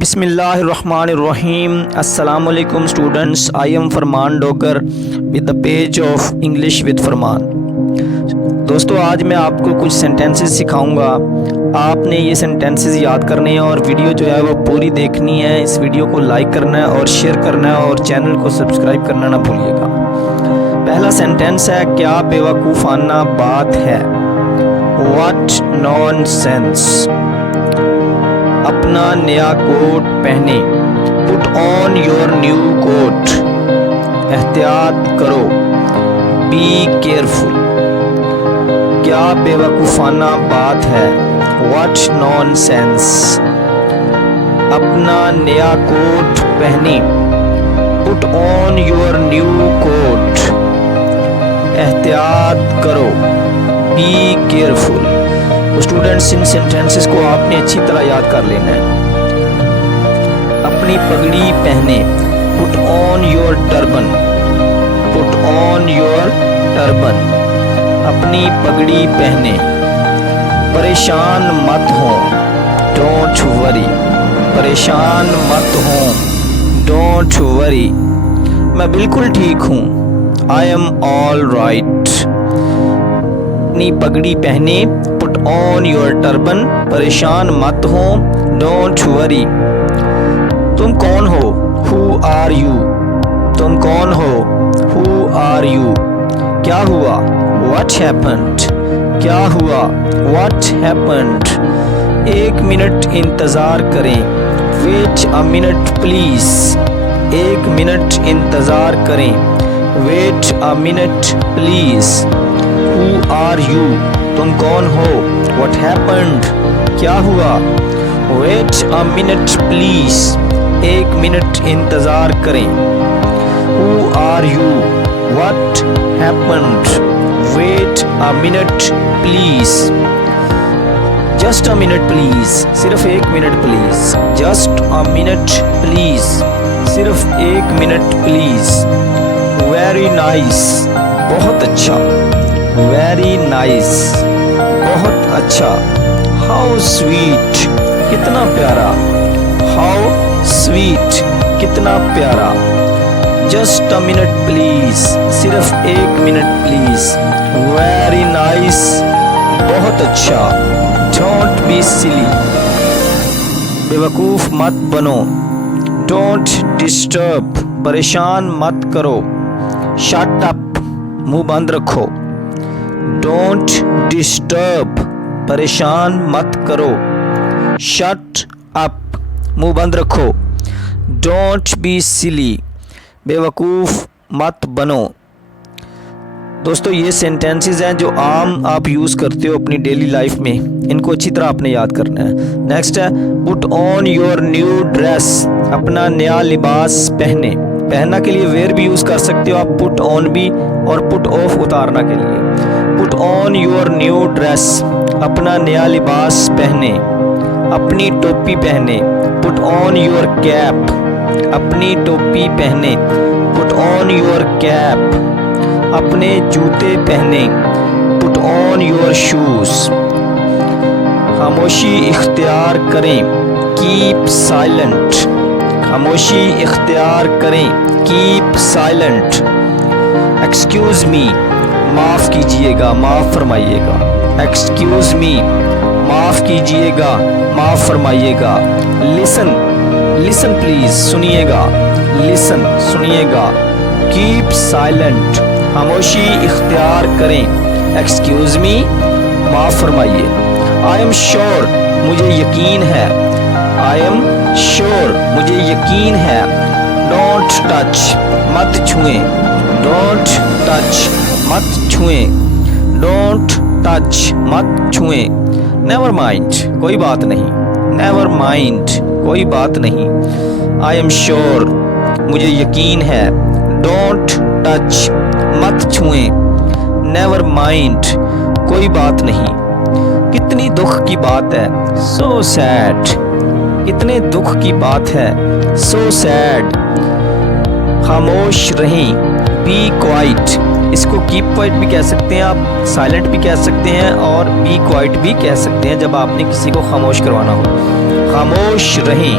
بسم اللہ الرحمن الرحیم. السلام علیکم اسٹوڈنٹس. آئی ایم فرمان Dogar with the page of English with فرمان. دوستو آج میں آپ کو کچھ سینٹینسز سکھاؤں گا. آپ نے یہ سینٹینسز یاد کرنے ہیں اور ویڈیو جو ہے وہ پوری دیکھنی ہے. اس ویڈیو کو لائک کرنا ہے اور شیئر کرنا ہے اور چینل کو سبسکرائب کرنا نہ بھولیے گا. پہلا سینٹینس ہے کیا بے وقوفانہ بات ہے. What nonsense. اپنا نیا کوٹ پہنے. Put on your new coat. احتیاط کرو. Be careful. کیا بے وقوفانہ بات ہے. What nonsense. اپنا نیا کوٹ پہنے. Put on your new coat. احتیاط کرو. Be careful. اسٹوڈنٹس ان سینٹینسز کو آپ نے اچھی طرح یاد کر لینا ہے. اپنی پگڑی پہنے. Put on your turban. Put on your turban. اپنی پگڑی پہنے. پریشان مت ہوں. Don't worry. پریشان مت ہوں. Don't worry. میں بالکل ٹھیک ہوں. I am all right. اپنی پگڑی پہنے. Put on your turban. پریشان مت ہو. Don't worry. تم کون ہو. ہو آر یو. تم کون ہو. ہو آر یو. کیا ہوا. What happened. کیا ہوا. What happened. ایک منٹ انتظار کریں. Wait a minute please. ایک منٹ انتظار کریں. Wait a minute please. Who are you. تم کون ہو. What happened. کیا ہوا. Wait a minute please. ایک منٹ انتظار کریں. Who are you. What happened. Wait a minute please. Just a minute please. صرف ایک minute please. Just a minute please. صرف ایک منٹ پلیز. Very nice. بہت اچھا. Very nice. بہت اچھا. How sweet. کتنا پیارا. How sweet. کتنا پیارا. Just a minute please. صرف ایک منٹ پلیز. Very nice. بہت اچھا. ڈونٹ بی سلی. بے وقوف مت بنو. Don't disturb. پریشان مت کرو. Shut up. منہ بند رکھو. Don't disturb. پریشان مت کرو. Shut up. منہ بند رکھو. ڈونٹ بی سلی. بے وقوف مت بنو. دوستو یہ سینٹینسز ہیں جو عام آپ یوز کرتے ہو اپنی ڈیلی لائف میں. ان کو اچھی طرح آپ نے یاد کرنا ہے. نیکسٹ ہے پٹ آن یور نیو ڈریس. اپنا نیا لباس پہنے. پہننا کے لیے ویئر بھی یوز کر سکتے ہو آپ. پٹ آن بھی اور پٹ آف اتارنا کے لیے. Put on your new dress. اپنا نیا لباس پہنے. اپنی ٹوپی پہنے. Put on your cap. اپنی ٹوپی پہنے. Put on your cap. اپنے جوتے پہنے. Put on your shoes. خاموشی اختیار کریں. Keep silent. خاموشی اختیار کریں. Keep silent. Excuse me. معاف کیجیے گا. معاف فرمائیے گا. Excuse me. معاف کیجیے گا. معاف فرمائیے گا. لسن. لسن پلیز. سنیے گا. لسن. سنیے گا. Cap silent. خاموشی اختیار کریں. Excuse me. معاف فرمائیے. I am sure. مجھے یقین ہے. I am sure. مجھے یقین ہے. Don't touch. مت چھوئیں. Don't touch. مت چھوئیں. Don't touch. مت چھوئیں. Never mind. کوئی بات نہیں. Never mind. کوئی بات نہیں. I am sure. مجھے یقین ہے. Don't touch. مت چھوئیں. Never mind. کوئی بات نہیں. کتنی دکھ کی بات ہے. سو سیڈ. کتنے دکھ کی بات ہے. سو سیڈ. خاموش رہیں. Be quite. اس کو کیپ کوائٹ بھی کہہ سکتے ہیں آپ. سائلنٹ بھی کہہ سکتے ہیں اور بی کوائٹ بھی کہہ سکتے ہیں جب آپ نے کسی کو خاموش کروانا ہو. خاموش رہیں.